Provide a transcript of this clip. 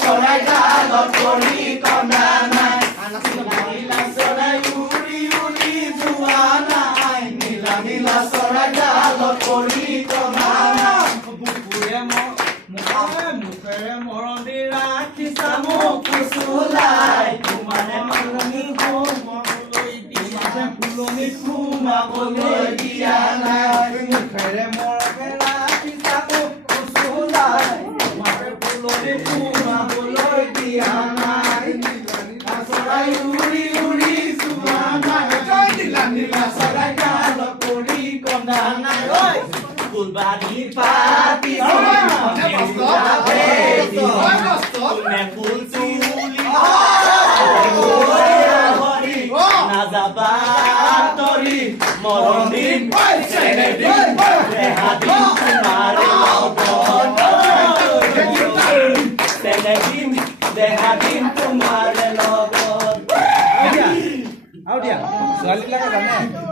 চৰাই ডালত পৰি কন্দা নাই নীলা চৰাই উৰি উৰি যোৱা নাই নীলা নীলা চৰাই ডালত পৰি কন্দা নাই মুখেৰে মৰম দি ৰাখিছা মোক ফুচুলাই তোমাৰে ফুলনিত সোমাবলৈ দিয়া নাই মুখেৰে মৰমে ৰাখিছা মোক ফুচুলাই তোমাৰে ফুলনিত সোমাবলৈ দিয়া নাই চৰাই উৰি উৰি যোৱা নাই নীলা নীলা চৰাই ডালত পৰি কন্দা নাই ফুলবাৰী পাতি ফুল তুলি নাযাবা তৰি মৰম দিম চেনে দিম দেহা দিম তোমাৰে লগত চেনে দিম দেহা দিম তোমাৰে লগত আৰু দিয়া ছোৱালীবিলাকে জানে